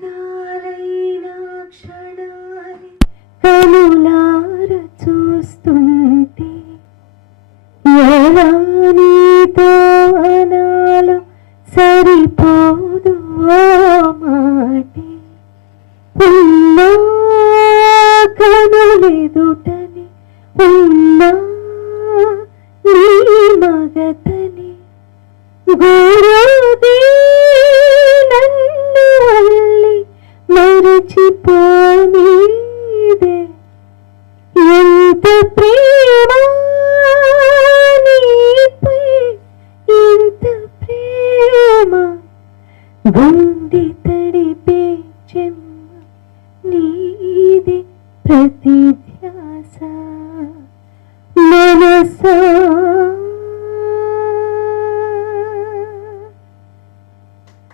యుగాలైనా క్షణాలి కనులార చూస్తుంటే ఎలా నీతో అనాలో సరిపోదు ఓ మాటే ఉన్నా కనులెదుటని ఉన్నా నీ మగతని గురుదే నన్ను వల్లి మరచిపోనీదే ఎంత ప్రేమ నీపై ఎంత ప్రేమ గుండె